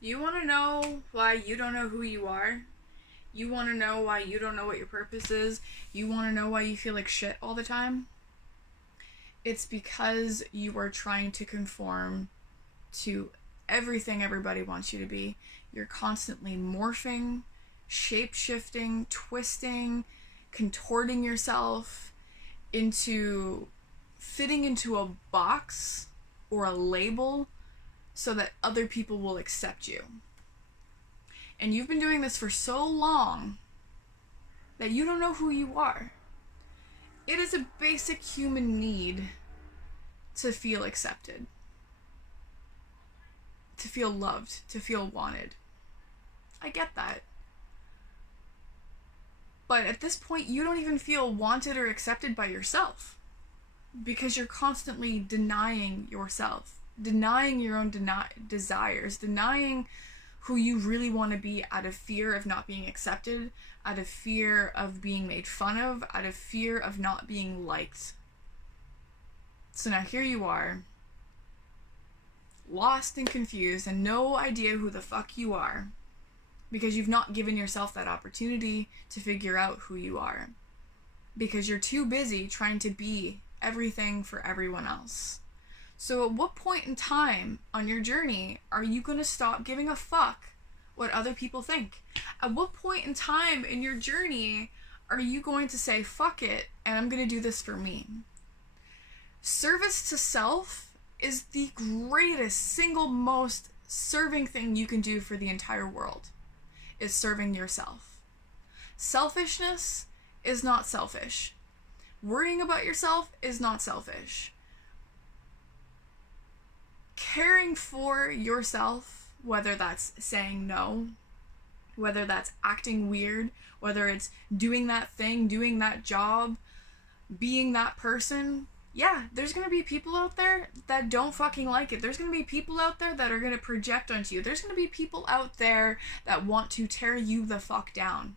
You want to know why you don't know who you are? You want to know why you don't know what your purpose is? You want to know why you feel like shit all the time? It's because you are trying to conform to everything everybody wants you to be. You're constantly morphing, shape shifting, twisting, contorting yourself into fitting into a box or a label so that other people will accept you. And you've been doing this for so long that you don't know who you are. It is a basic human need to feel accepted, to feel loved, to feel wanted. I get that. But at this point, you don't even feel wanted or accepted by yourself because you're constantly denying yourself, denying your own desires, denying who you really want to be out of fear of not being accepted, out of fear of being made fun of, out of fear of not being liked. So now here you are, lost and confused and no idea who the fuck you are because you've not given yourself that opportunity to figure out who you are because you're too busy trying to be everything for everyone else. So at what point in time on your journey are you going to stop giving a fuck what other people think? At what point in time in your journey are you going to say fuck it and I'm going to do this for me? Service to self is the greatest, single most serving thing you can do for the entire world, is serving yourself. Selfishness is not selfish. Worrying about yourself is not selfish. Caring for yourself, whether that's saying no, whether that's acting weird, whether it's doing that thing, doing that job, being that person, yeah, there's gonna be people out there that don't fucking like it. There's gonna be people out there that are gonna project onto you. There's gonna be people out there that want to tear you the fuck down.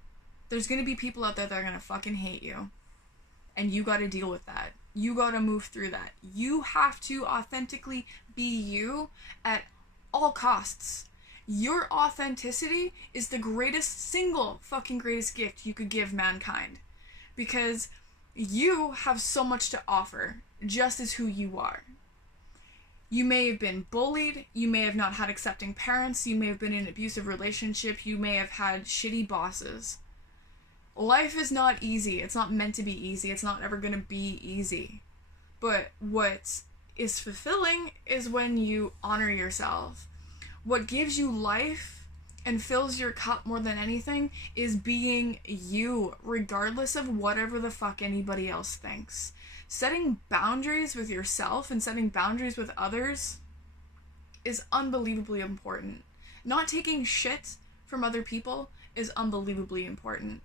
There's gonna be people out there that are gonna fucking hate you. And you gotta deal with that. You gotta move through that. You have to authentically be you at all costs. Your authenticity is the single fucking greatest gift you could give mankind. Because you have so much to offer, just as who you are. You may have been bullied, you may have not had accepting parents, you may have been in an abusive relationship, you may have had shitty bosses. Life is not easy. It's not meant to be easy. It's not ever going to be easy. But what is fulfilling is when you honor yourself. What gives you life and fills your cup more than anything is being you, regardless of whatever the fuck anybody else thinks. Setting boundaries with yourself and setting boundaries with others is unbelievably important. Not taking shit from other people is unbelievably important.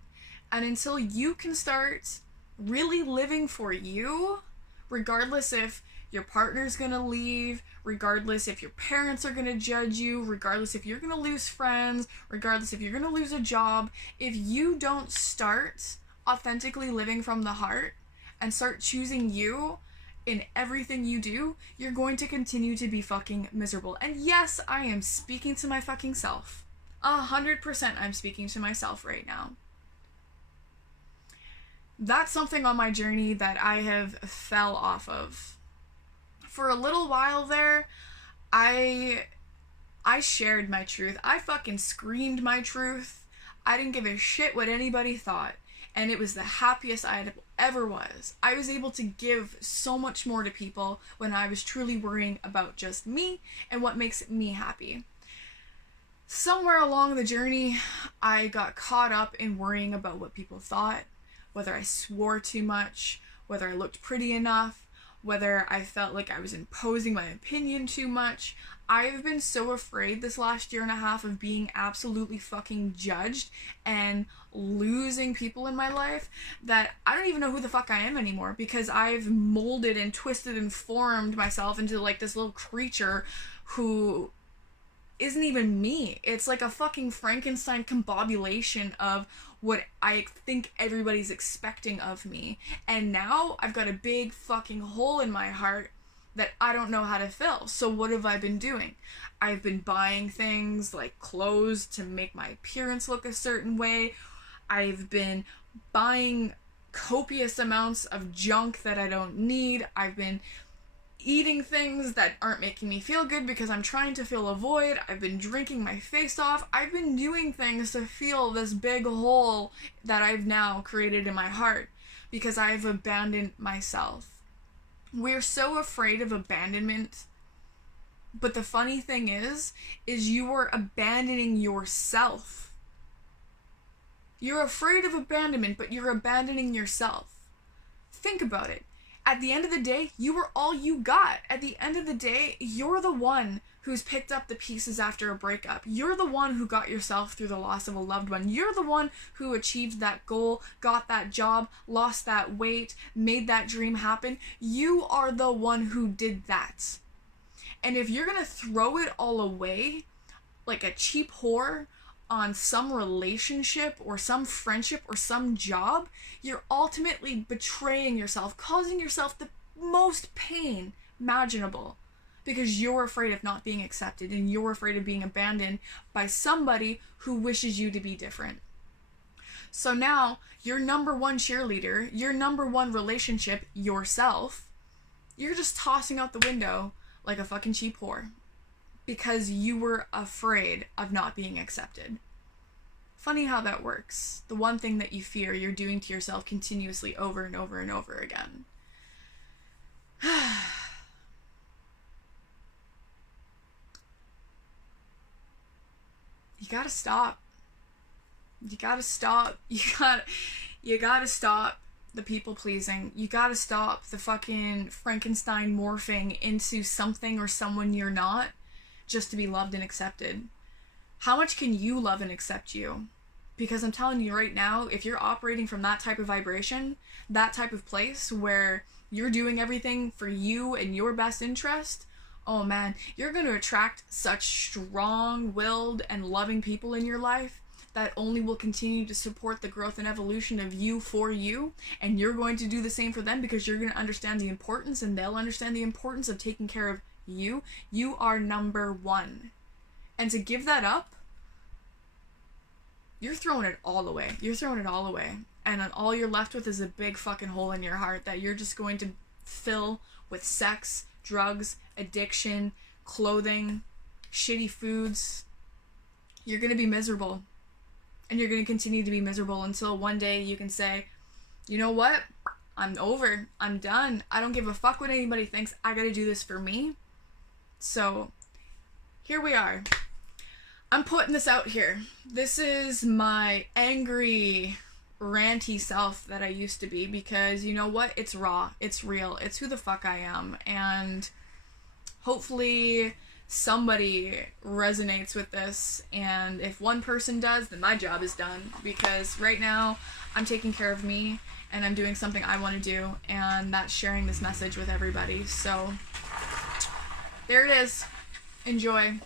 And until you can start really living for you, regardless if your partner's gonna leave, regardless if your parents are gonna judge you, regardless if you're gonna lose friends, regardless if you're gonna lose a job, if you don't start authentically living from the heart and start choosing you in everything you do, you're going to continue to be fucking miserable. And yes, I am speaking to my fucking self. 100% I'm speaking to myself right now. That's something on my journey that I have fell off of. For a little while there, I shared my truth. I fucking screamed my truth. I didn't give a shit what anybody thought. And it was the happiest I ever was. I was able to give so much more to people when I was truly worrying about just me and what makes me happy. Somewhere along the journey, I got caught up in worrying about what people thought, whether I swore too much, whether I looked pretty enough, whether I felt like I was imposing my opinion too much. I've been so afraid this last year and a half of being absolutely fucking judged and losing people in my life that I don't even know who the fuck I am anymore, because I've molded and twisted and formed myself into like this little creature who isn't even me. It's like a fucking Frankenstein combobulation of what I think everybody's expecting of me. And now I've got a big fucking hole in my heart that I don't know how to fill. So what have I been doing? I've been buying things like clothes to make my appearance look a certain way. I've been buying copious amounts of junk that I don't need. I've been eating things that aren't making me feel good because I'm trying to fill a void. I've been drinking my face off. I've been doing things to fill this big hole that I've now created in my heart because I've abandoned myself. We're so afraid of abandonment, but the funny thing is you are abandoning yourself. You're afraid of abandonment, but you're abandoning yourself. Think about it. At the end of the day, you were all you got. At the end of the day, you're the one who's picked up the pieces after a breakup. You're the one who got yourself through the loss of a loved one. You're the one who achieved that goal, got that job, lost that weight, made that dream happen. You are the one who did that. And if you're gonna throw it all away like a cheap whore on some relationship or some friendship or some job, you're ultimately betraying yourself, causing yourself the most pain imaginable because you're afraid of not being accepted and you're afraid of being abandoned by somebody who wishes you to be different. So now your number one cheerleader, your number one relationship, yourself, you're just tossing out the window like a fucking cheap whore because you were afraid of not being accepted. Funny how that works. The one thing that you fear, you're doing to yourself continuously over and over and over again. You gotta stop. You gotta stop. You gotta stop the people pleasing. You gotta stop the fucking Frankenstein morphing into something or someone you're not just to be loved and accepted. How much can you love and accept you? Because I'm telling you right now, if you're operating from that type of vibration, that type of place where you're doing everything for you and your best interest, oh man, you're going to attract such strong-willed and loving people in your life that only will continue to support the growth and evolution of you for you, and you're going to do the same for them because you're going to understand the importance and they'll understand the importance of taking care of you. You are number one. And to give that up, you're throwing it all away. You're throwing it all away. And then all you're left with is a big fucking hole in your heart that you're just going to fill with sex, drugs, addiction, clothing, shitty foods. You're going to be miserable. And you're going to continue to be miserable until one day you can say, you know what? I'm over. I'm done. I don't give a fuck what anybody thinks. I got to do this for me. So, here we are. I'm putting this out here. This is my angry, ranty self that I used to be because you know what? It's raw. It's real. It's who the fuck I am. And hopefully somebody resonates with this. And if one person does, then my job is done. Because right now, I'm taking care of me and I'm doing something I want to do. And that's sharing this message with everybody. So, there it is. Enjoy.